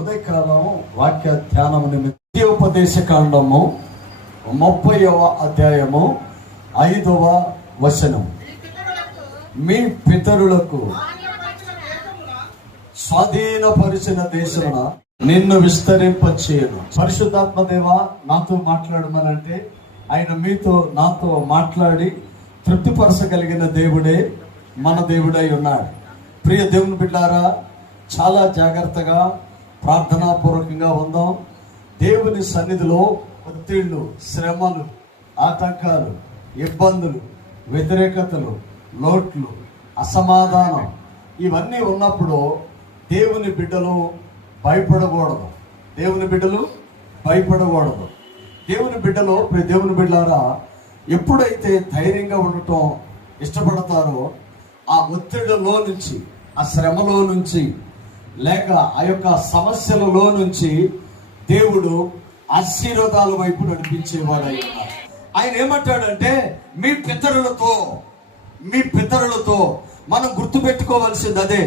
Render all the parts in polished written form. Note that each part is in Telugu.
ఉదయకాలం వాక్య ధ్యానము నిమిత్యోపదేశ కాండము 30వ అధ్యాయము 5వ వచనం. మీ పితరులకు స్వాధీనపరిచిన దేశమున నిన్ను విస్తరింపచేయను. పరిశుద్ధాత్మ దేవా, నాతో మాట్లాడమనంటే ఆయన మీతో నాతో మాట్లాడి తృప్తిపరచగలిగిన దేవుడే మన దేవుడై ఉన్నాడు. ప్రియ దేవుని బిడ్డారా, చాలా జాగ్రత్తగా ప్రార్థనాపూర్వకంగా ఉందాం. దేవుని సన్నిధిలో ఒత్తిళ్లు, శ్రమలు, ఆటంకాలు, ఇబ్బందులు, వ్యతిరేకతలు, లోట్లు, అసమాధానం ఇవన్నీ ఉన్నప్పుడు దేవుని బిడ్డలు భయపడకూడదు. దేవుని బిడ్డలు భయపడకూడదు. దేవుని బిడ్డలు, దేవుని బిడ్డలారా, ఎప్పుడైతే ధైర్యంగా ఉండటం ఇష్టపడతారో ఆ ఒత్తిడిలో నుంచి, ఆ శ్రమలో నుంచి, లేక ఆ యొక్క సమస్యలలో నుంచి దేవుడు ఆశీర్వాదాల వైపు నడిపించేవాడై ఉన్నాడు. ఆయన ఏమంటాడంటే మీ పితరులతో మనం గుర్తుపెట్టుకోవాల్సింది అదే.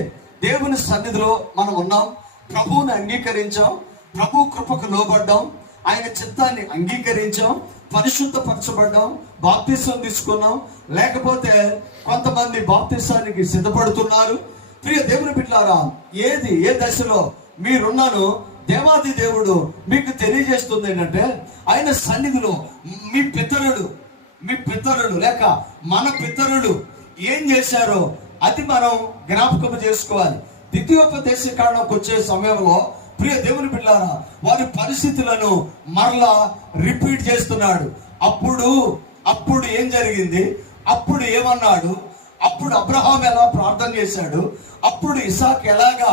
దేవుని సన్నిధిలో మనం ఉన్నాం, ప్రభువుని అంగీకరించాం, ప్రభు కృపకు లోబడ్డాం, ఆయన చిత్తాన్ని అంగీకరించాం, పరిశుద్ధపరచబడ్డాం, బాప్తిసం తీసుకున్నాం. లేకపోతే కొంతమంది బాప్తిసానికి సిద్ధపడుతున్నారు. ప్రియ దేవుని బిడ్డలారా, ఏ దశలో మీరున్నానో దేవాది దేవుడు మీకు తెలియజేస్తుంది ఏంటంటే, ఆయన సన్నిధిలో మీ పితరులు లేక మన పితరులు ఏం చేశారో అది మనం జ్ఞాపకం చేసుకోవాలి. ద్వితీయోపదేశ కాండంకి వచ్చే సమయంలో ప్రియ దేవుని బిడ్డలారా, వారి పరిస్థితులను మరలా రిపీట్ చేస్తున్నాడు. అప్పుడు ఏం జరిగింది, అప్పుడు ఏమన్నాడు, అప్పుడు అబ్రహాం ఎలా ప్రార్థన చేశాడు, అప్పుడు ఇసాక్ ఎలాగా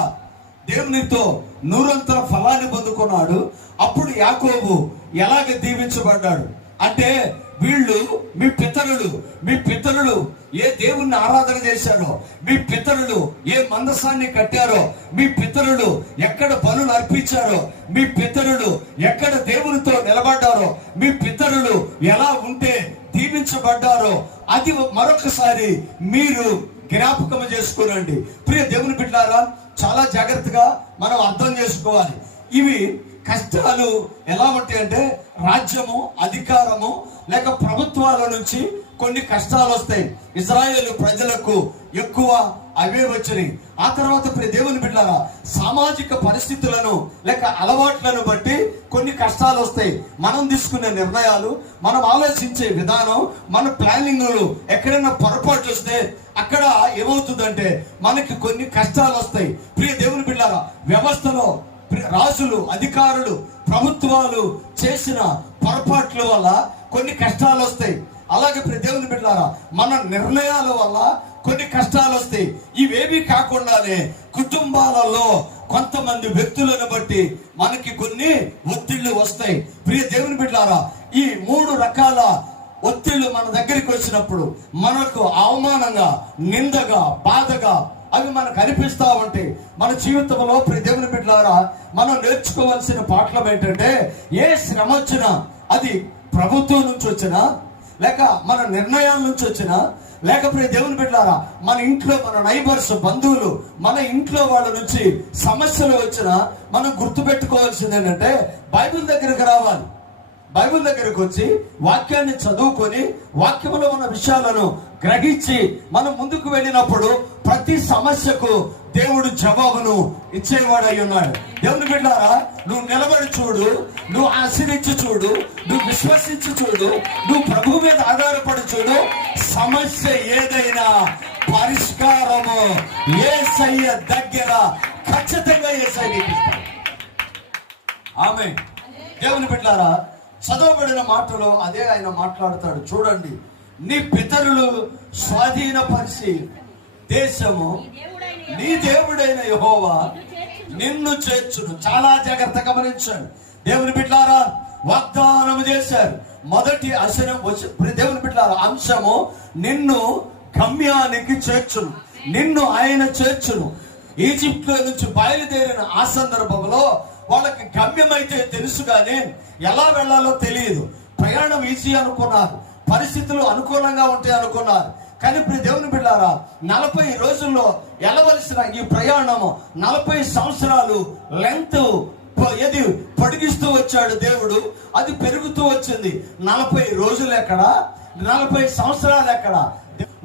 దేవునితో నూరంతర ఫలాన్ని పొందుకున్నాడు, అప్పుడు యాకోబు ఎలాగ దీవించబడ్డాడు. అంటే వీళ్ళు మీ పితరులు ఏ దేవుణ్ణి ఆరాధన చేశారో, మీ పితరులు ఏ మందసాన్ని కట్టారో, మీ పితరులు ఎక్కడ బలులు అర్పించారో, మీ పితరులు ఎక్కడ దేవునితో నిలబడ్డారో, మీ పితరులు ఎలా ఉంటే దీవించబడ్డారో అది మరొకసారి మీరు జ్ఞాపకం చేసుకునండి. ప్రియ దేవుని బిడ్డలారా, చాలా జాగ్రత్తగా మనం అర్థం చేసుకోవాలి. ఇవి కష్టాలు ఎలా ఉంటాయంటే, రాజ్యము, అధికారము లేక ప్రభుత్వాల నుంచి కొన్ని కష్టాలు వస్తాయి. ఇజ్రాయేలు ప్రజలకు ఎక్కువ అవే వచ్చినాయి. ఆ తర్వాత ప్రియ దేవుని బిడ్డలారా, సామాజిక పరిస్థితులను లేక అలవాట్లను బట్టి కొన్ని కష్టాలు వస్తాయి. మనం తీసుకునే నిర్ణయాలు, మనం ఆలోచించే విధానం, మన ప్లానింగ్లు ఎక్కడైనా పొరపాటు వస్తే అక్కడ ఏమవుతుందంటే మనకి కొన్ని కష్టాలు వస్తాయి. ప్రియ దేవుని బిడ్డలారా, వ్యవస్థలో రాజులు, అధికారులు, ప్రభుత్వాలు చేసిన పొరపాట్ల వల్ల కొన్ని కష్టాలు వస్తాయి. అలాగే ప్రియ దేవుని బిడ్డలారా, మన నిర్ణయాల వల్ల కొన్ని కష్టాలు వస్తాయి. ఇవేవి కాకుండానే కుటుంబాలలో కొంతమంది వ్యక్తులను బట్టి మనకి కొన్ని ఒత్తిళ్లు వస్తాయి. ప్రియ దేవుని బిడ్డలారా, ఈ 3 రకాల ఒత్తిళ్లు మన దగ్గరికి వచ్చినప్పుడు మనకు అవమానంగా, నిందగా, బాధగా అవి మనకు అనిపిస్తా ఉంటాయి. మన జీవితంలో ప్రియ దేవుని బిడ్డలారా, మనం నేర్చుకోవాల్సిన పాఠం ఏంటంటే, ఏ శ్రమ వచ్చినా అది ప్రభుత్వం నుంచి వచ్చినా, లేక మన నిర్ణయాల నుంచి వచ్చినా, లేక ప్రియ దేవుని బిడ్డలారా మన ఇంట్లో మన నైబర్స్, బంధువులు, మన ఇంట్లో వాళ్ళ నుంచి సమస్యలు వచ్చినా మనం గుర్తుపెట్టుకోవాల్సింది ఏంటంటే, బైబిల్ దగ్గరికి రావాలి. బైబిల్ దగ్గరకు వచ్చి వాక్యాన్ని చదువుకొని వాక్యంలో ఉన్న విషయాలను గ్రహించి మనం ముందుకు వెళ్ళినప్పుడు ప్రతి సమస్యకు దేవుడు జవాబును ఇచ్చేవాడై ఉన్నాడు. దేవుని బిడ్డలారా, నువ్వు నిలబడి చూడు, నువ్వు ఆశ్రయించి చూడు, నువ్వు విశ్వసించి చూడు, నువ్వు ప్రభు మీద ఆధారపడి చూడు, సమస్య ఏదైనా పరిష్కారము యేసయ్య దగ్గర ఖచ్చితంగా యేసయ్య ఇస్తాడు. ఆమేన్. దేవుని బిడ్డలారా, చదవబడిన మాటలో అదే ఆయన మాట్లాడతాడు. చూడండి, నీ పితరులు స్వాధీనపరిచి దేశము నీ దేవుడైన యెహోవా నిన్ను చేర్చును. చాలా జాగ్రత్తగా గమనించండి. దేవుని బిడ్డలారా, వాగ్దానం చేశారు. మొదటి దేవుని బిడ్డలారా అంశము, నిన్ను గమ్యానికి చేర్చును, నిన్ను ఆయన చేర్చును. ఈజిప్ట్ లో నుంచి బయలుదేరిన ఆ సందర్భంలో వాళ్ళకి గమ్యం అయితే తెలుసు, కానీ ఎలా వెళ్ళాలో తెలియదు. ప్రయాణం ఈజీ అనుకున్నారు, పరిస్థితులు అనుకూలంగా ఉంటాయి అనుకున్నారు. కానీ ఇప్పుడు దేవుని బిడ్డారా 40 రోజుల్లో వెళ్ళవలసిన ఈ ప్రయాణము 40 సంవత్సరాలు లెంత్ ఏది పొడిగిస్తూ వచ్చాడు దేవుడు. అది పెరుగుతూ వచ్చింది. 40 రోజులు ఎక్కడ, 40 సంవత్సరాలు ఎక్కడ?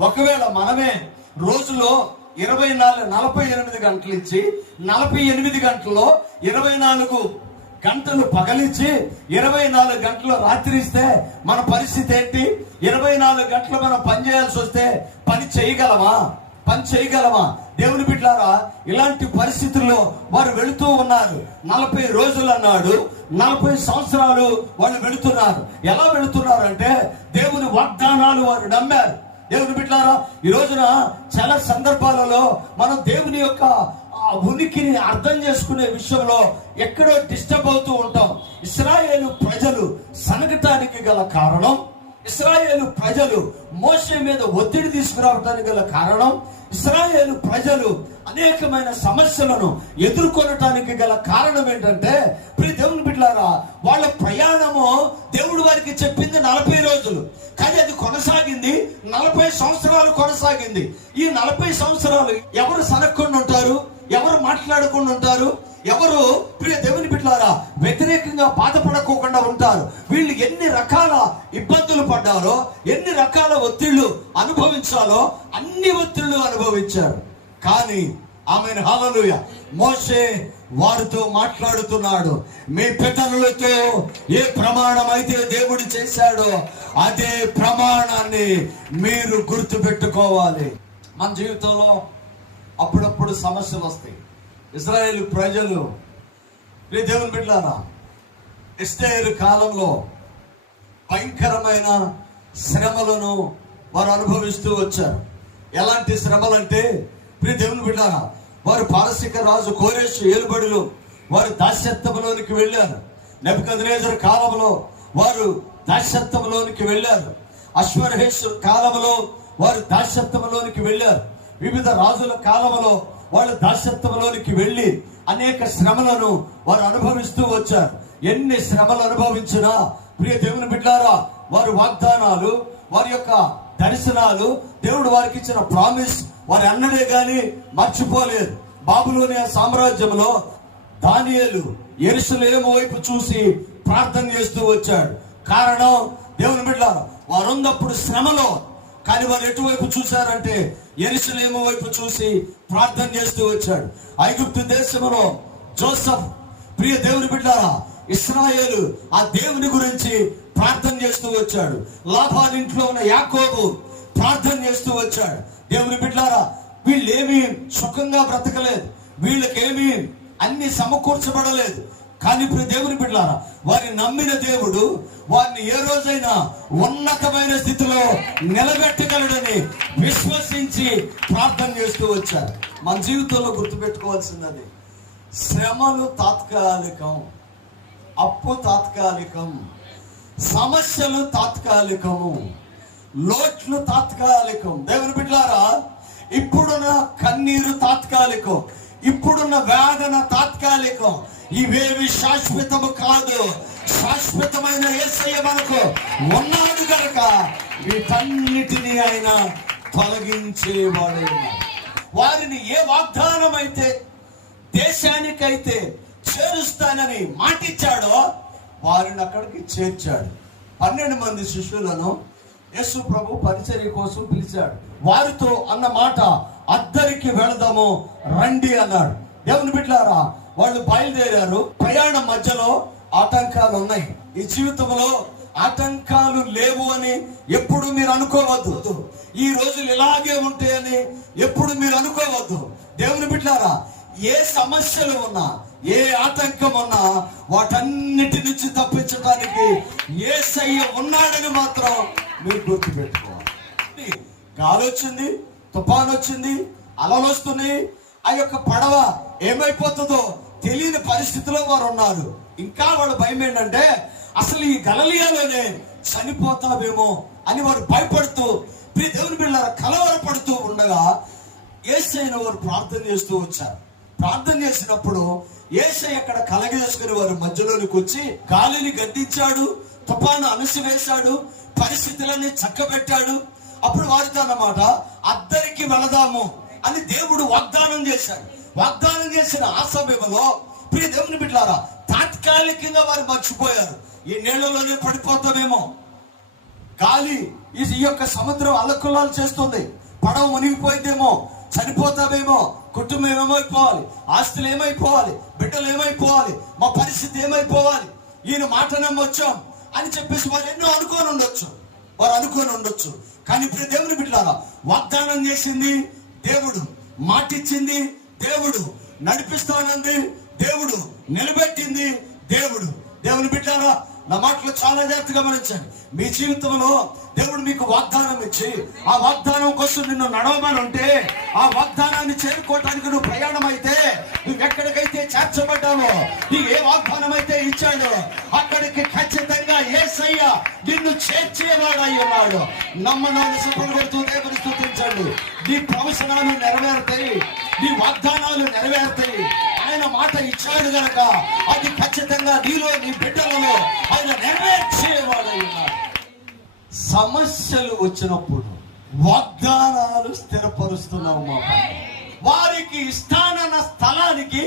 ఒకవేళ మనమే రోజులో 48 గంటలు ఇచ్చి 48 గంటల్లో 24 గంటలు పగలిచ్చి 24 గంటలు రాత్రి ఇస్తే మన పరిస్థితి ఏంటి? 24 గంటలు మనం పని చేయాల్సి వస్తే పని చేయగలమా? దేవుని బిడ్డలారా, ఇలాంటి పరిస్థితుల్లో వారు వెళుతూ ఉన్నారు. 40 రోజులు అన్నాడు, 40 సంవత్సరాలు వాళ్ళు వెళుతున్నారు. ఎలా వెళుతున్నారు అంటే దేవుని వాగ్దానాలు వారు నమ్మారు. దేవుని బిడ్డలారా, ఈ రోజున చాలా సందర్భాలలో మనం దేవుని యొక్క ఉనికిని అర్థం చేసుకునే విషయంలో ఎక్కడో డిస్టర్బ్ అవుతూ ఉంటాం. ఇశ్రాయేలు ప్రజలు సనగటానికి గల కారణం, ఇశ్రాయేలు ప్రజలు మోషే మీద ఒత్తిడి తీసుకురావడానికి గల కారణం, ఇశ్రాయేలు ప్రజలు అనేకమైన సమస్యలను ఎదుర్కొనటానికి గల కారణం ఏంటంటే, ప్రియ దేవుని బిడ్డలారా, వాళ్ళ ప్రయాణము దేవుడు వారికి చెప్పింది 40 రోజులు, కానీ అది కొనసాగింది 40 సంవత్సరాలు కొనసాగింది. ఈ 40 సంవత్సరాలు ఎవరు సనక్కుండా ఉంటారు? ఎవరు మాట్లాడకుండా ఉంటారు? ఎవరు ప్రియ దేవుని బిడ్డలారా వ్యతిరేకంగా బాధపడకోకుండా ఉంటారు? వీళ్ళు ఎన్ని రకాల ఇబ్బందులు పడ్డారో, ఎన్ని రకాల ఒత్తిళ్లు అనుభవించాలో అన్ని ఒత్తిళ్లు అనుభవించారు. కానీ ఆమేన్, హల్లెలూయా, మోషే వారితో మాట్లాడుతున్నాడు. మీ పితరులతో ఏ ప్రమాణం అయితే దేవుడు చేశాడో అదే ప్రమాణాన్ని మీరు గుర్తు పెట్టుకోవాలి. మన జీవితంలో అప్పుడప్పుడు సమస్యలు వస్తాయి. ఇశ్రాయేలు ప్రజలు దేవుని బిడ్డలారా ఎస్తేరు కాలంలో భయంకరమైన శ్రమలను వారు అనుభవిస్తూ వచ్చారు. ఎలాంటి శ్రమలంటే దేవుని బిడ్డలారా, వారు పారసీక రాజు కోరేషు ఏలుబడిలో వారు దాస్యత్వంలోనికి వెళ్ళారు. నెబుకద్నెజరు కాలంలో వారు దాస్యత్వంలోనికి వెళ్ళారు. అశ్వరహేషు కాలంలో వారు దాస్యత్వంలోనికి వెళ్ళారు. వివిధ రాజుల కాలంలో వాళ్ళు దాస్యత్వంలోనికి వెళ్ళి అనేక శ్రమలను వారు అనుభవిస్తూ వచ్చారు. ఎన్ని శ్రమలు అనుభవించినా ప్రియ దేవుని బిడ్డలారా, వారి వాగ్దానాలు, వారి యొక్క దర్శనాలు, దేవుడు వారికి ఇచ్చిన ప్రామిస్ వారు అన్నడే గాని మర్చిపోలేదు. బాబులోని సామ్రాజ్యంలో దానియేలు యెరూషలేము వైపు చూసి ప్రార్థన చేస్తూ వచ్చాడు. కారణం దేవుని బిడ్డలారా, వారు ఉన్నప్పుడు శ్రమలో, కానీ వారు ఎటువైపు చూశారంటే యెరూషలేము వైపు చూసి ప్రార్థన చేస్తూ వచ్చాడు. ఐగుప్తు దేశంలో జోసెఫ్ ప్రియ దేవుని బిడ్డలారా ఇశ్రాయేలు ఆ దేవుని గురించి ప్రార్థన చేస్తూ వచ్చాడు. లాబాను ఇంట్లో ఉన్న యాకోబు ప్రార్థన చేస్తూ వచ్చాడు. దేవుని బిడ్డలారా, వీళ్ళేమీ సుఖంగా బ్రతకలేదు, వీళ్ళకేమీ అన్ని సమకూర్చబడలేదు. కానీ ఇప్పుడు దేవుని బిడ్డలారా, వారిని నమ్మిన దేవుడు వారిని ఏ రోజైనా ఉన్నతమైన స్థితిలో నిలబెట్టగలడని విశ్వసించి ప్రార్థన చేస్తూ వచ్చారు. మన జీవితంలో గుర్తుపెట్టుకోవాల్సినది, శ్రమలు తాత్కాలికం, అప్పు తాత్కాలికం, సమస్యలు తాత్కాలికము, లోట్లు తాత్కాలికం. దేవుని బిడ్డలారా, ఇప్పుడున్న కన్నీరు తాత్కాలికం, ఇప్పుడున్న వేదన తాత్కాలికం, ఇవేవి శాశ్వతము కాదు. శాశ్వతమైన యేసయ్య మనకు ఉన్నాడు గనక వీటన్నిటినీ ఆయన తొలగించేవాడు. వారిని ఏ వాగ్దానం అయితే దేశానికైతే చేరుస్తానని మాటిచ్చాడో వారిని అక్కడికి చేర్చాడు. 12 మంది శిష్యులను యేసు ప్రభు పరిచర్య కోసం పిలిచాడు. వారితో అన్న మాట, అద్దరికి వెళదాము రండి అన్నాడు. దేవుని బిడ్డలారా, వాళ్ళు బయలుదేరారు. ప్రయాణం మధ్యలో ఆటంకాలు ఉన్నాయి. ఈ జీవితంలో ఆటంకాలు లేవు అని ఎప్పుడు మీరు అనుకోవద్దు. ఈ రోజులు ఇలాగే ఉంటాయని ఎప్పుడు మీరు అనుకోవద్దు. దేవుని బిడ్డలారా, ఏ సమస్యలు ఉన్నా, ఏ ఆటంకం ఉన్నా వాటన్నిటి నుంచి తప్పించడానికి యేసయ్య ఉన్నాడని మాత్రం మీరు గుర్తుపెట్టుకోవాలి. గాలి వచ్చింది, తుఫాను వచ్చింది, అలలు వస్తున్నాయి, ఆ యొక్క పడవ ఏమైపోతుందో తెలియని పరిస్థితిలో వారు ఉన్నారు. ఇంకా వాళ్ళ భయం ఏంటంటే అసలు ఈ గలిలయలోనే చనిపోతావేమో అని వారు భయపడుతూ దేవుని బిడ్డలారా కలవరపడుతూ ఉండగా యేసయ్యను వారు ప్రార్థన చేస్తూ వచ్చారు. ప్రార్థన చేసినప్పుడు యేసయ్య అక్కడ కలగజేసుకుని వారి మధ్యలోనికి వచ్చి గాలిని గద్దించాడు, తుఫాను అణిసివేశాడు, పరిస్థితులన్నీ చక్కబెట్టాడు. అప్పుడు వారితో అన్నమాట, అద్దరికి వెళదాము అని దేవుడు వాగ్దానం చేశాడు. వాగ్దానం చేసిన ఆ సమయంలో ప్రియ దేవుని బిడ్డలారా, తాత్కాలికంగా వారు మర్చిపోయారు. ఈ నీళ్లలోనే పడిపోతామేమో, గాలి ఈ యొక్క సముద్రం అల్లకల్లాలు చేస్తుంది, పడవ మునిగిపోయిందేమో, చనిపోతామేమో, కుటుంబం ఏమైపోవాలి, ఆస్తులు ఏమైపోవాలి, బిడ్డలు ఏమైపోవాలి, మా పరిస్థితి ఏమైపోవాలి, ఈయన మాట నమ్మొచ్చాం అని చెప్పేసి వారు ఎన్నో అనుకోని ఉండొచ్చు. కానీ ఇప్పుడు దేవుని బిడ్డలారా, వాగ్దానం చేసింది దేవుడు, మాటిచ్చింది దేవుడు, నడిపిస్తానంది దేవుడు, నిలబెట్టింది దేవుడు. దేవుని బిడ్డలారా, నా మాటలు చాలా జాగ్రత్తగా గమనించండి. మీ జీవితంలో దేవుడు మీకు వాగ్దానం ఇచ్చి ఆ వాగ్దానం కోసం నిన్ను నడవమని ఉంటే, ఆ వాగ్దానాన్ని చేరుకోవటానికి నువ్వు ప్రయాణం అయితే, నువ్వు ఎక్కడికైతే చేర్చబడ్డావో, నీకు ఏ వాగ్దానం అయితే ఇచ్చాడో అక్కడికి ఖచ్చితంగా యేసయ్య నిన్ను చేర్చేవాడై ఉన్నాడు. నమ్మనాన్ని సుఖపడుతూ దేవుని స్తుతించండి. నీ ప్రవచనాలు నెరవేరుతాయి, నీ వాగ్దానాలు నెరవేరుతాయి. ఆయన మాట ఇచ్చాడు గనక అది ఖచ్చితంగా నీలో, నీ బిడ్డలలో ఆయన నెరవేర్చేవాడై ఉన్నాడు. సమస్యలు వచ్చినప్పుడు వాగ్దానాలు స్థిరపరుస్తున్నావు. మా వారికి ఇష్టాన స్థలానికి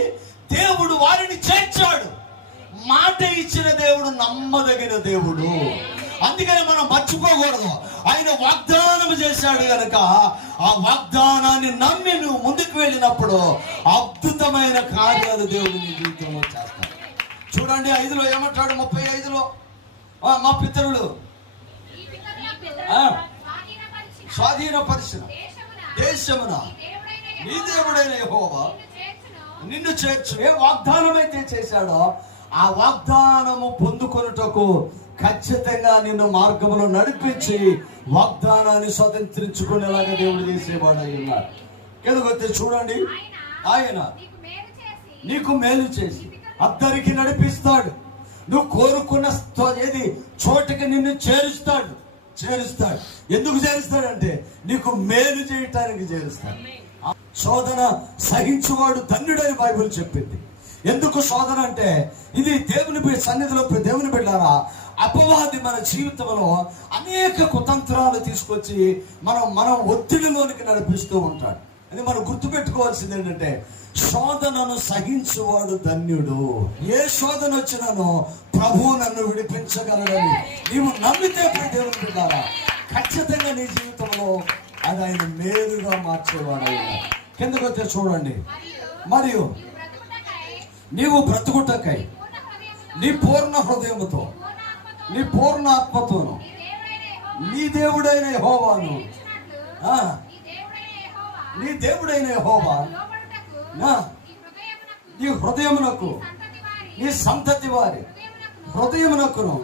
దేవుడు వారిని చేర్చాడు. మాట ఇచ్చిన దేవుడు నమ్మదగిన దేవుడు. అందుకని మనం మర్చిపోకూడదు. ఆయన వాగ్దానం చేశాడు గనక ఆ వాగ్దానాన్ని నమ్మి నువ్వు ముందుకు వెళ్ళినప్పుడు అద్భుతమైన కార్యాలు దేవుడు నీ జీవితంలో చేస్తాడు. చూడండి 5లో ఏమంటాడు, 35లో, మా పితరులు స్వాధీనపరిచిన దేశమున నీ దేవుడైన యెహోవా నిన్ను చేర్చు. ఏ వాగ్దానం అయితే చేశాడో ఆ వాగ్దానము పొందుకొనుటకు ఖచ్చితంగా నిన్ను మార్గంలో నడిపించి వాగ్దానాన్ని స్వతంత్రించుకునేలాగా దేవుడు చేసేవాడు అయి ఉన్నాడు. ఎందుకంటే చూడండి, ఆయన నీకు మేలు చేసి అందరికి నడిపిస్తాడు. నువ్వు కోరుకున్న ఏది చోటుకి నిన్ను చేరుస్తాడు. ఎందుకు చేరుస్తాడంటే నీకు మేలు చేయటానికి చేరుస్తాడు. శోధన సహించువాడు ధన్యుడని బైబిల్ చెప్పింది. ఎందుకు శోధన అంటే, ఇది దేవుని సన్నిధిలో దేవుని బిడ్డారా, అపవాది మన జీవితంలో అనేక కుతంత్రాలు తీసుకొచ్చి మనం ఒత్తిడిలోనికి నడిపిస్తూ ఉంటాడు. అది మనం గుర్తుపెట్టుకోవాల్సింది ఏంటంటే, శోధనను సహించువాడు ధన్యుడు. ఏ శోధన వచ్చినానో ప్రభువు నన్ను విడిపించగలడని నీవు నమ్మితే దేవుని బిడ్డారా, ఖచ్చితంగా నీ జీవితంలో అది ఆయన మేలుగా మార్చేవాడు. కిందకు వచ్చే చూడండి, మరియు నీవు బ్రతుకుటకై నీ పూర్ణ హృదయముతో, నీ పూర్ణ ఆత్మతోను నీ దేవుడైన యెహోవాను, నీ దేవుడైన యెహోవా నీ హృదయమునకు, నీ సంతతి వారి హృదయమునకును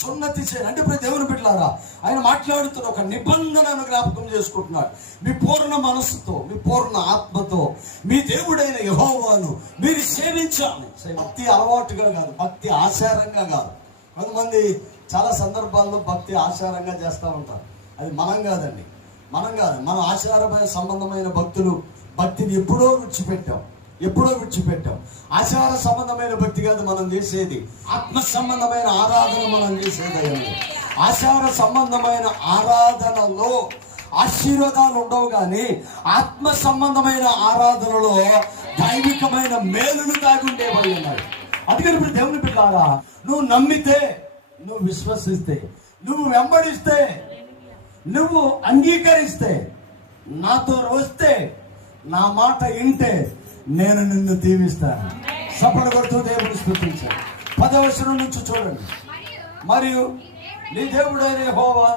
సున్నతి చేయండి. అంటే ఇప్పుడు దేవుని బిడ్డలారా, ఆయన మాట్లాడుతున్న ఒక నిబంధనను జ్ఞాపకం చేసుకుంటున్నాడు. మీ పూర్ణ మనస్సుతో, మీ పూర్ణ ఆత్మతో మీ దేవుడైన యెహోవాను మీరు సేవించాలి. భక్తి అలవాటుగా కాదు, భక్తి ఆచారంగా కాదు. కొంతమంది చాలా సందర్భాల్లో భక్తి ఆచారంగా చేస్తూ ఉంటారు. అది మనం కాదండి, మన ఆచారమైన సంబంధమైన భక్తిని ఎప్పుడో విడిచిపెట్టాం. ఆచార సంబంధమైన భక్తి కాదు మనం చేసేది, ఆత్మ సంబంధమైన ఆరాధన మనం చేసేది. ఆచార సంబంధమైన ఆరాధనలో ఆశీర్వాదాలు ఉండవు, కానీ ఆత్మ సంబంధమైన ఆరాధనలో దైవికమైన మేలును దాగి ఉండేవాళ్ళు ఉన్నారు. అందుకని ఇప్పుడు దేవుని బిడ్డలారా, నువ్వు నమ్మితే, నువ్వు విశ్వసిస్తే, నువ్వు వెంబడిస్తే, నువ్వు అంగీకరిస్తే, నాతో వస్తే, నా మాట వింటే నేను నిన్ను దీవిస్తాను. సపడ కొడుతూ దేవుని స్తుతించాడు. 10వ వచనం నుంచి చూడండి, మరియు నీ దేవుడైన యెహోవా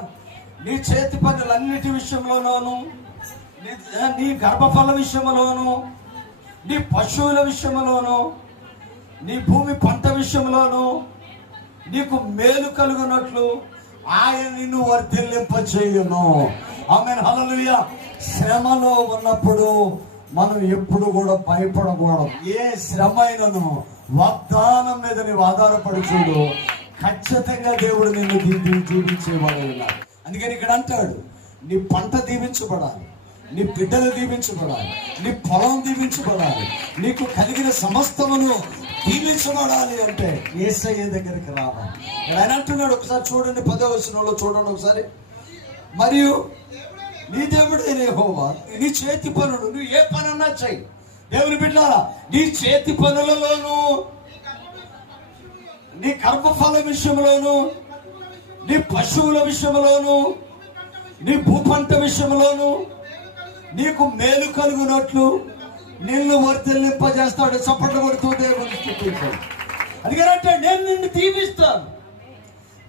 నీ చేతి పనులన్నిటి విషయంలోనూ, నీ గర్భఫల విషయంలోను, నీ పశువుల విషయంలోను, నీ భూమి పంట విషయంలోను నీకు మేలు కలుగునట్లు ఆయన నిన్ను వర్ధిల్లింప చేయును. ఆమేన్, హల్లెలూయా. శ్రమలో ఉన్నప్పుడు మనం ఎప్పుడు కూడా భయపడకూడదు. ఏ శ్రమ అయినను వాగ్దానం మీద నీవు ఆధారపడి చూడు, ఖచ్చితంగా దేవుడు నిన్ను దీవించేవాడు ఉన్నాడు. అందుకని ఇక్కడ అంటాడు, నీ పంట దీవించబడాలి, నీ బిడ్డలు దీవించబడాలి, నీ పొలం దీవించబడాలి, నీకు కలిగిన సమస్తమును దీవించబడాలి అంటే యేసయ్య దగ్గరికి రావాలి. ఆయన అంటున్నాడు, ఒకసారి చూడండి 10వ వచనంలో చూడండి ఒకసారి, మరియు నీ దేవుడే యెహోవా. నీ చేతి పనులు, నువ్వు ఏ పనన్నా చెయ్యి. దేవుని బిడ్డలారా, నీ చేతి పనులలోను, నీ గర్భఫల విషయంలోను, నీ పశువుల విషయంలోను, నీ భూపంట విషయంలోను నీకు మేలు కలుగునట్లు నిన్ను వర్ధిల్లింపజేస్తాడు. చప్పట్లు కొడుతూ దేవుని స్తుతించాడు. అందుకేనంటే నేను నిన్ను దీవిస్తాను.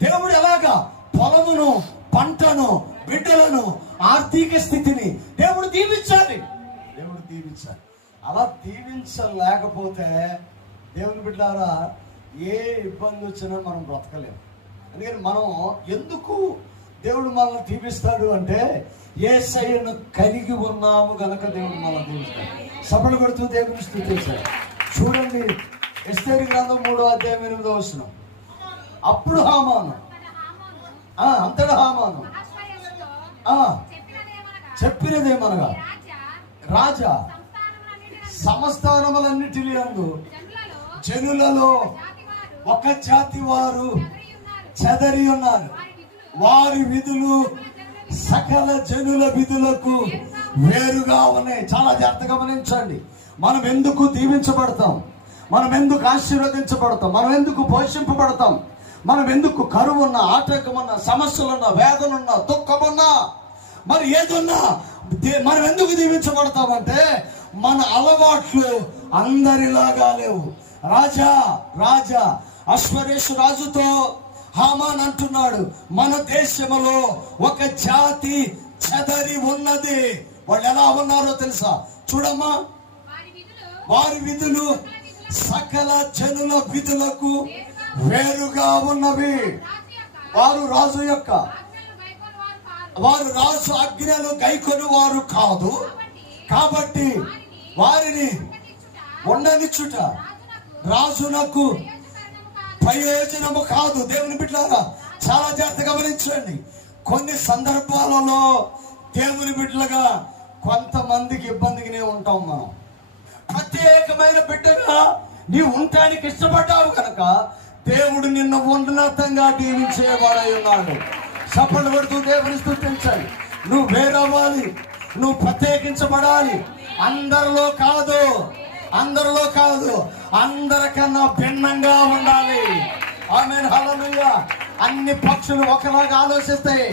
దేవుడు ఎలాగా పొలమును, పంటను, బిడ్డలను, ఆర్థిక స్థితిని దేవుడు దీవించాలి. దేవుడు దీవించాలి. అలా దీవించలేకపోతే దేవుని బిడ్డలారా ఏ ఇబ్బంది వచ్చినా మనం బ్రతకలేము. అందుకని మనం ఎందుకు దేవుడు మనల్ని దీవిస్తాడు అంటే యేసయ్యను కలిగి ఉన్నాము గనక దేవుడు మనల్ని దీవిస్తాడు. సభలు కొడుతూ దేవుని స్తుతించాడు. చూడండి, ఎస్తేరు గ్రంథం 3వ అధ్యాయం 8వ వచనం. అప్పుడు హామాను, అంతటా హామాను చెప్పినదేమనగా, రాజా సంస్థానములన్నిటిని యందు జనులలో ఒక జాతి వారు చెదరి ఉన్నారు. వారి విధులు సకల జనుల విధులకు వేరుగా ఉన్నాయి. చాలా జాగ్రత్తగా గమనించండి. మనం ఎందుకు దీవించబడతాం, మనం ఎందుకు ఆశీర్వదించబడతాం, మనం ఎందుకు పోషింపబడతాం, మనం ఎందుకు కరువున్నా, ఆటంకమున్నా, సమస్యలున్నా, వేదనున్నా, దుఃఖమున్నా, మరి ఏదున్నా మనం ఎందుకు దీవించబడతామంటే మన అలవాట్లు అందరిలాగా లేవు. రాజా అశ్వరేషు రాజుతో హామాన్ అంటున్నాడు, మన దేశంలో ఒక జాతి చెదరి ఉన్నది. వాళ్ళు ఎలా ఉన్నారో తెలుసా? చూడమ్మా, వారి విధులు సకల జనుల విధులకు వేరుగా ఉన్నవి. వారు రాజు ఆజ్ఞలు గైకొని వారు కాదు. కాబట్టి వారిని ఉండనిచ్చుట రాజునకు ప్రయోజనము కాదు. దేవుని బిడ్డలారా, చాలా జాగ్రత్తగా గమనించండి. కొన్ని సందర్భాలలో దేవుని బిడ్డలుగా కొంతమందికి ఇబ్బందిగానే ఉంటాం. మనం ప్రత్యేకమైన బిడ్డగా నీవు ఉండటానికి ఇష్టపడ్డావు కనుక దేవుడు నిన్ను ఉన్నతంగా దీవించేవాడై ఉన్నాడు. చప్పట్లు కొడుతూ దేవుని స్తుతించాలి. నువ్వు వేరవ్వాలి, నువ్వు ప్రత్యేకించబడాలి. అందరిలో కాదు, అందరికన్నా భిన్నంగా ఉండాలి. ఆమేన్, హల్లెలూయా. అన్ని పక్షులు ఒకలాగా ఆలోచిస్తాయి,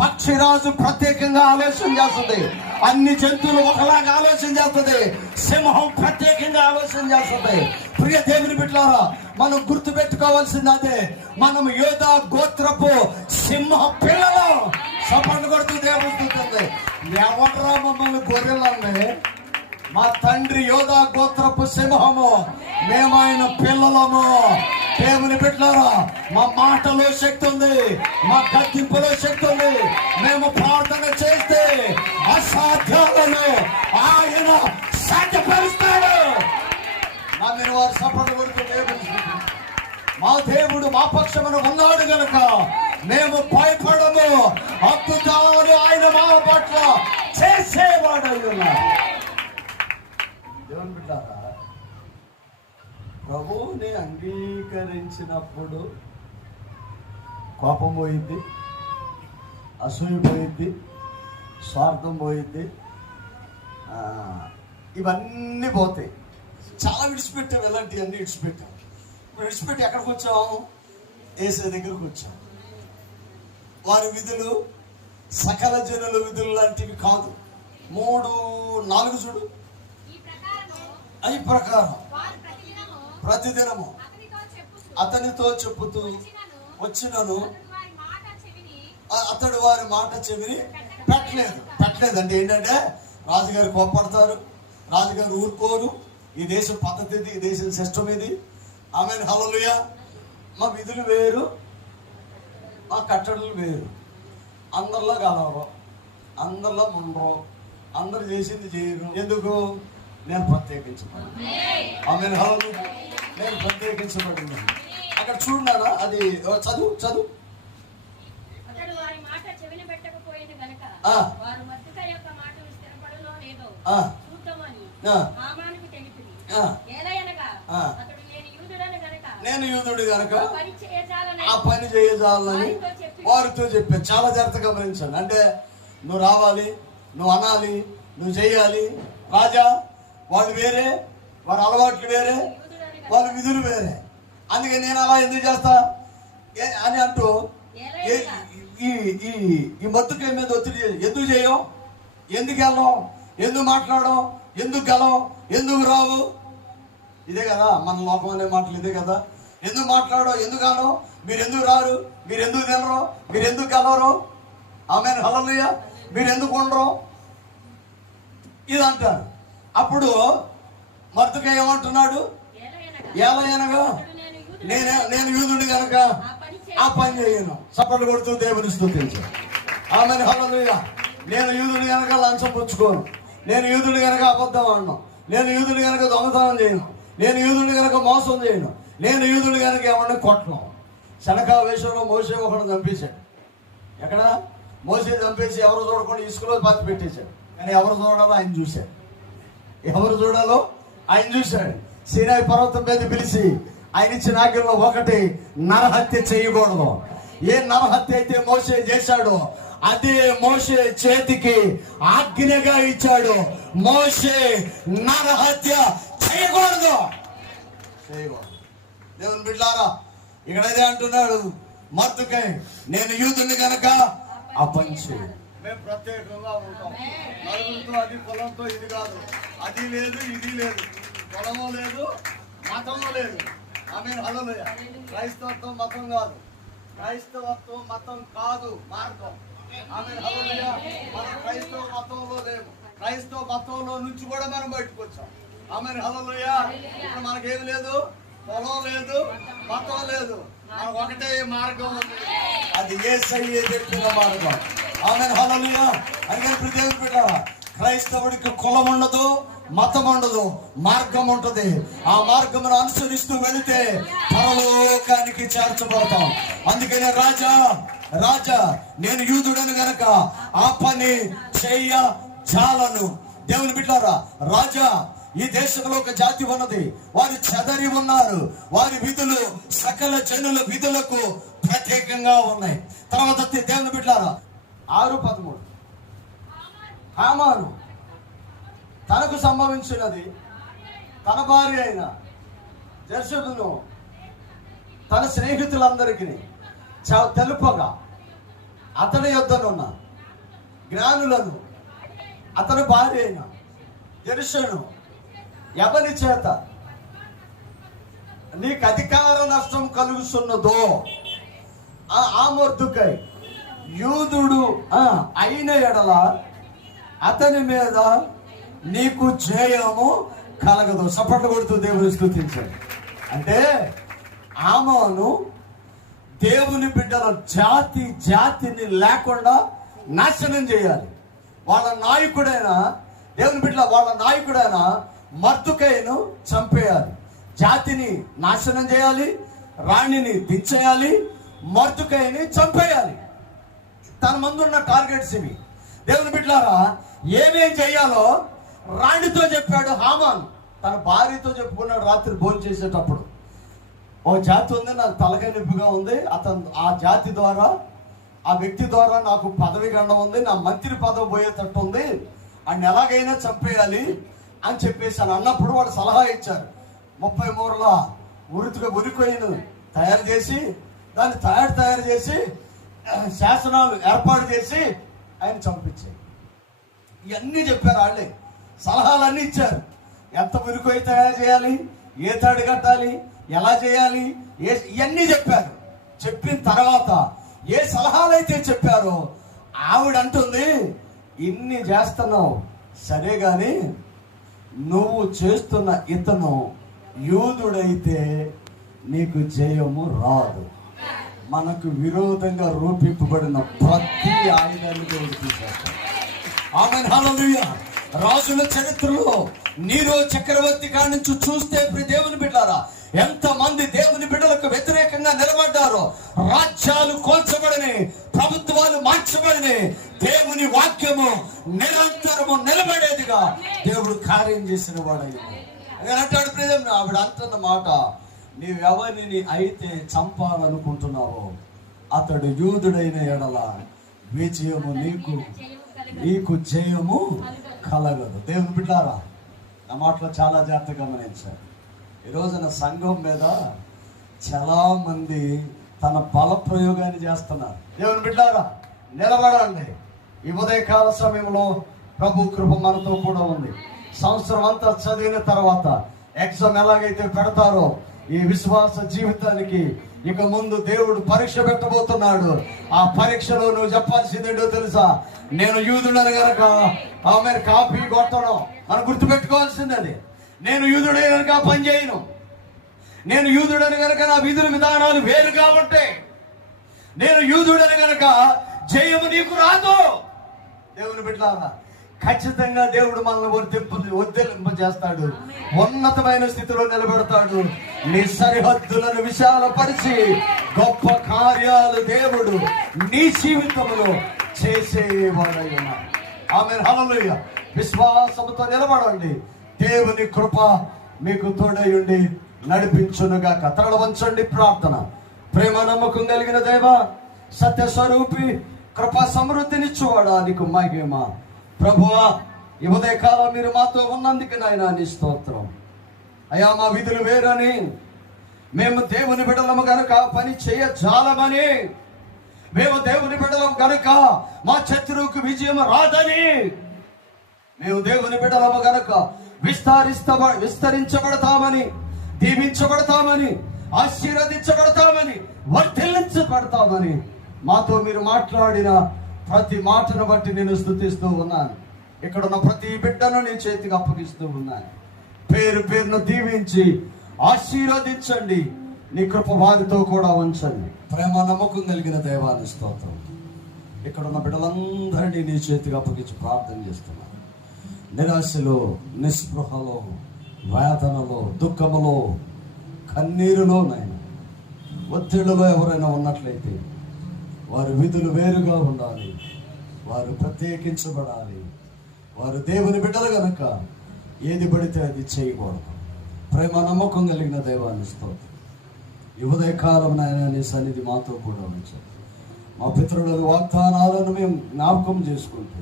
పక్షిరాజు ప్రత్యేకంగా ఆలోచన చేస్తుంది. అన్ని జంతువులు ఒకలాగా ఆలోచన చేస్తుంది, సింహం ప్రత్యేకంగా ఆలోచన చేస్తుంది. ప్రియ దేవుని బిడ్డలారా, మనం గుర్తు పెట్టుకోవాల్సింది అదే. మనం యోధా గోత్రపు సింహ పిల్లలు. సపండు కొడుతూ దేవుడు స్తుతించాలి. ఎవడరా మమ్మల్ని గొర్రెలమ్మే? మా తండ్రి యోధా గోత్రపు సింహము, మేము ఆయన పిల్లలము. దేవుని బిడ్డలారా, మా మాటలో శక్తి ఉంది, మా గద్దింపులో శక్తి ఉంది. మేము ప్రార్థన చేస్తే అసాధ్యాలను ఆయన సాధ్యపరుస్తాడు. మీరు వారు సపోర్ట్ కొడుతూ మా దేవుడు మా పక్షమున ఉన్నాడు గనుక మేము భయపడము. అద్భుతాలు ఆయన మా పట్ల చేసేవాడు. దేవుని బిడ్డలారా, ప్రభువుని అంగీకరించినప్పుడు కోపం పోయింది, అసూయ పోయింది, స్వార్థం పోయింది, ఇవన్నీ పోతాయి. చాలా విడిచిపెట్టాం, ఇలాంటివన్నీ విడిచిపెట్టాం. ఇప్పుడు విడిచిపెట్టి ఎక్కడికి వచ్చాము? యేసు దగ్గరకు వచ్చాం. వారి విధులు సకల జనుల విధులు లాంటివి కాదు. 3-4 చూడు. ఈ ప్రకారం ప్రతిదినము అతనితో చెప్పుతూ వచ్చినను అతడు వారి మాట చెవిని పెట్టలేదు. అంటే ఏంటంటే రాజుగారు కోప్పడతారు, రాజుగారు ఊరుకోరు. ఈ దేశం పద్ధతి ఇది, ఈ దేశం సిస్టమ్ ఇది. ఆమేన్, హల్లెలూయా. మా విధులు వేరు, మా కట్టడలు వేరు. అందరిలో కలవరు, అందరిలో ఉండరు, అందరు చేసింది చేయరు. ఎందుకు? నేను ప్రత్యేకించబడి. ఆమేన్, హల్లెలూయా. నేను ప్రత్యేకించబడింది. అక్కడ చూడన్నారా? అది చదువు. నేను యూదుడు గనక ఆ పని చేయజాలని వారితో చెప్పాను. చాలా జాగ్రత్తగా గమనించాను. అంటే నువ్వు రావాలి, నువ్వు అనాలి, నువ్వు చేయాలి. రాజా వాళ్ళు వేరే, వారి అలవాట్లు వేరే, వాళ్ళ విధులు వేరే. అందుకే నేను అలా ఎందుకు చేస్తా అని అంటూ ఈ మత్తుకే మీద ఒత్తిడి ఎందుకు చేయం, ఎందుకు వెళ్ళం, ఎందుకు మాట్లాడడం, ఎందుకు గెలం, ఎందుకు రావు. ఇదే కదా మన లోకం అనే మాటలు, ఇదే కదా. ఎందుకు మాట్లాడో, ఎందుకు అనో, మీరు ఎందుకు రారు, మీరు ఎందుకు తినరు, మీరు ఎందుకు గెలవరు, ఆమెను హల్లెలూయా, మీరు ఎందుకు ఉండరు, ఇది అంటారు. అప్పుడు మర్దుక ఏమంటున్నాడు, ఏలయనగా నేను యూదుని కనుక ఆ పని చేయను. సపోర్ట్ కొడుతూ దేవుని స్తుతించు. ఆమెను హల్లెలూయా. నేను యూదుని కనుక లంచం పుచ్చుకోను, నేను యూదుని కనుక అబద్ధం అన్నాను, నేను యూదుని కనుక దొంగతనం చేయను, నేను యూదుని కనుక మోసం చేయను, నేను యూదుని కనుక ఏమన్నా కొట్టను. శనకా వేషంలో మోసే ఒకడు చంపేశాడు. ఎక్కడ మోసే చంపేసి ఎవరు చూడకుండా ఇసుకలో పాతి పెట్టేశాడు. కానీ ఎవరు చూడాలో ఆయన చూశాడు, ఎవరు చూడాలో ఆయన చూశాడు. సీనాయి పర్వతం మీద పిలిచి ఆయన ఇచ్చిన ఆజ్ఞల్లో ఒకటి, నరహత్య చేయకూడదు. ఏ నరహత్య అయితే మోసే చేశాడో అదే మోసే చేతికి ఆజ్ఞగా ఇచ్చాడు. మోసే నరహత్య చేయకూడదు. దేవుని బిడ్డలారా, ఇక్కడైతే అంటున్నాడు మర్దుకై, నేను యూదుని కనుక ఆ పని చేయ. మేము ప్రత్యేకంగా ఉంటాం, నలుగురితో, అది కులంతో, ఇది కాదు, అది లేదు, ఇది లేదు, కులము లేదు, మతము లేదు. ఆమె హల్లెలూయా. క్రైస్తవత్వం మతం కాదు, క్రైస్తవత్వం మతం కాదు, మార్గం. ఆమె హల్లెలూయా. మనం క్రైస్తవ మతంలో లేము, క్రైస్తవ మతంలో నుంచి కూడా మనం బయటకు వచ్చాం. ఆమె హల్లెలూయా. ఇప్పుడు మనకేమి లేదు, పొలం లేదు, మతం లేదు, మనకు ఒకటే మార్గం ఉంది, అది యేసయ్య చెప్పిన మార్గం. ఆమె హల్లెలూయా. అందుకని ప్రతి బిడ్డ, క్రైస్తవుడికి కులం ఉండదు, మతం ఉండదు, మార్గం ఉంటుంది. ఆ మార్గమును అనుసరిస్తూ వెళితే పరలోకానికి చేర్చబడతాం. అందుకనే రాజా నేను యూదుడను గనక ఆ పని చెయ్య చాలను. దేవుని బిడ్డారా, రాజా, ఈ దేశంలో ఒక జాతి ఉన్నది, వారు చెదరి ఉన్నారు, వారి విధులు సకల జనుల విధులకు ప్రత్యేకంగా ఉన్నాయి. తర్వాత దేవుని బిడ్డారా 6:13 హామాను తనకు సంభవించినది తన భార్య అయిన జెర్షబును తన స్నేహితులందరికీ తెలుపగా అతని యొద్దనున్న జ్ఞానులను అతని భార్య అయిన జెర్షను ఎవరి చేత నీకు అధికార నష్టం కలుగుతున్నదో ఆ మొర్దుకై యూదుడు అయిన ఎడల అతని మీద నీకు జయము కలగదు. సపోర్ట్ కొడుతూ దేవుని స్తుతించండి. అంటే ఆమోను దేవుని బిడ్డల జాతిని లేకుండా నాశనం చేయాలి. వాళ్ళ నాయకుడైన దేవుని బిడ్డల వాళ్ళ నాయకుడైన మర్దుకైను చంపేయాలి, జాతిని నాశనం చేయాలి, రాణిని దించేయాలి, మర్దుకైని చంపేయాలి. తన ముందున్న టార్గెట్స్ ఇవి. దేవుని బిడ్డలారా, ఏమేం చెయ్యాలో రాణితో చెప్పాడు హామాన్. తన భార్యతో చెప్పుకున్నాడు రాత్రి భోజనం చేసేటప్పుడు. ఓ జాతి ఉంది, నాకు తలకాయ నొప్పిగా ఉంది, ఆ జాతి ద్వారా, ఆ వ్యక్తి ద్వారా నాకు పదవి గండం ఉంది, నా మంత్రి పదవి పోయేటట్టు ఉంది, ఆయన ఎలాగైనా చంపేయాలి అని చెప్పేసి అని అన్నప్పుడు వాళ్ళు సలహా ఇచ్చారు. 30 మూరల ఉరికొయ్యను తయారు చేసి దాన్ని తయారు చేసి శాసనాలు ఏర్పాటు చేసి ఆయన చంపించారు. ఇవన్నీ చెప్పారు వాళ్ళే, సలహాలన్నీ ఇచ్చారు. ఎంత ఉరికొయ్యి తయారు చేయాలి, ఏ తాడు కట్టాలి, ఎలా చేయాలి, ఇవన్నీ చెప్పారు. చెప్పిన తర్వాత ఏ సలహాలు అయితే చెప్పారో ఆవిడ అంటుంది, ఇన్ని చేస్తున్నావు సరే గాని నువ్వు చేస్తున్న ఇతను యూదుడైతే నీకు జయము రాదు. మనకు విరోధంగా రూపింపబడిన ప్రతి ఆయుధాన్ని దేవుడు తీసేస్తాడు. ఆమేన్ హల్లెలూయా. రాజుల చరిత్రలో నీరో చక్రవర్తి కాడి నుంచి చూస్తే దేవుని బిడ్డారా, ఎంతమంది దేవుని బిడ్డలకు వ్యతిరేకంగా నిలబడ్డారో, రాజ్యాలు కోల్చబడిని, ప్రభుత్వాలు మార్చబడిని, దేవుని వాక్యము నిరంతరము నిలబడేదిగా దేవుడు కార్యం చేసిన వాడయ్యాడు. అంటాడు ప్రియం, ఆవిడ అంటున్న మాట, నీవెవరిని అయితే చంపాలనుకుంటున్నావో అతడు యూదుడైన ఎడల విజయము నీకు నీకు జయము కలగదు. దేవుని బిడ్డారా, నా మాటలో చాలా జాగ్రత్తగా గమనించారు. ఈ రోజున సంఘం మీద చాలా మంది తన బల ప్రయోగాన్ని చేస్తున్నారు. దేవుని బిడ్డారా, నిలబడండి. ఈ ఉదయకాల సమయంలో ప్రభు కృప మనతో కూడా ఉంది. సంవత్సరం అంతా చదివిన తర్వాత ఎగ్జామ్ ఎలాగైతే పెడతారో ఈ విశ్వాస జీవితానికి ఇక ముందు దేవుడు పరీక్ష పెట్టబోతున్నాడు. ఆ పరీక్షలో నువ్వు చెప్పాల్సిందేంటో తెలుసా? నేను యూదుడని గనక ఆమె కాపీ కొట్టడం మనం గుర్తుపెట్టుకోవాల్సింది. అది నేను యూదుడే గనక పని చేయను, నేను యూదుడని గనక నా విధుల విధానాలు వేరు కాబట్టి, నేను యూదుడని గనక జయము నీకు రాదు. దేవుని బిడ్డలారా, ఖచ్చితంగా దేవుడు మనల్ని వర్ధిల్లింపజేస్తాడు, ఉన్నతమైన స్థితిలో నిలబెడతాడు. నీ సరిహద్దులను విశాలపరిచి గొప్ప కార్యాలు దేవుడు నీ జీవితంలో చేసేవాడై ఉన్నాడు. ఆమేన్, హల్లెలూయా. విశ్వాసంతో నిలబడండి. దేవుని కృప మీకు తోడయుండి నడిపించునుగాక. తల వంచండి. ప్రార్థన. ప్రేమ నమ్మకం కలిగిన దేవ, సత్య స్వరూపి, కృపా సమృద్ధినిచ్చువాడా, నీకు మహిమ. ప్రభువా, ఈ ఉదయకాలం మీరు మాతో ఉన్నందుకు నాయనా నీ స్తోత్రం. అయ్యా, మా విధులు వేరని, మేము దేవుని బిడ్డలము గనుక పని చేయజాలమని, మేము దేవుని బిడ్డలం గనుక మా శత్రువుకు విజయం రాదని, మేము దేవుని బిడ్డలము గనుక విస్తరించబడతామని, దీవించబడతామని, ఆశీర్వదించబడతామని, వర్ధిల్లించబడతామని మాతో మీరు మాట్లాడిన ప్రతి మాటను బట్టి నేను స్తుతిస్తూ ఉన్నాను. ఇక్కడ ఉన్న ప్రతి బిడ్డను నేను చేతికి అప్పగిస్తూ ఉన్నాను. పేరు పేరును దీవించి ఆశీర్వదించండి. నీ కృప వారితో కూడా ఉంచండి. ప్రేమ నమ్మకం కలిగిన దైవాన్ని స్తోత్రం. ఇక్కడ ఉన్న బిడ్డలందరినీ నీ చేతికి అప్పగించి ప్రార్థన చేస్తున్నాను. నిరాశలో, నిస్పృహలో, వేదనలో, దుఃఖములో, కన్నీరులో, నాయన ఒత్తిడిలో ఎవరైనా ఉన్నట్లయితే వారి విధులు వేరుగా ఉండాలి, వారు ప్రత్యేకించబడాలి. వారు దేవుని బిడ్డలు గనక ఏది పడితే అది చేయకూడదు. ప్రేమ నమ్మకం కలిగిన దైవాన్ని స్తోత్రం. ఈ ఉదయకాలం నాయన నీ సన్నిధి మాతో కూడా ఉంచారు. మా పితరుల వాగ్దానాలను మేము జ్ఞాపకం చేసుకుంటూ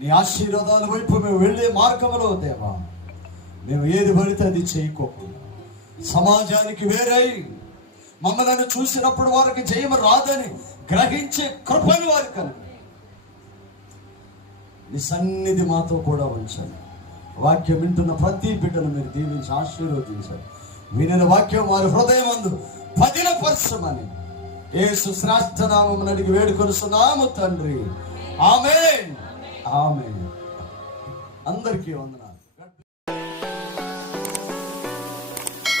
నీ ఆశీర్వాదాల వైపు మేము వెళ్ళే మార్గంలో దేవా, మేము ఏది పడితే అది చేయకోకుండా సమాజానికి వేరై మమ్మల్ని చూసినప్పుడు వారికి జయం రాదని గ్రహించే కృపని వారికి కనుక నీ సన్నిధి మాతో కూడా ఉంచండి. వాక్యం వింటున్న ప్రతి బిడ్డను మీరు దీవించి ఆశీర్వదించండి. వినిన వాక్యం వారి హృదయమందు పదిలపరచమని యేసు శ్రేష్ఠ నామమున అడిగి వేడుకొనుచున్నాము తండ్రి. ఆమేన్, ఆమేన్. అందరికీ వందనాలు.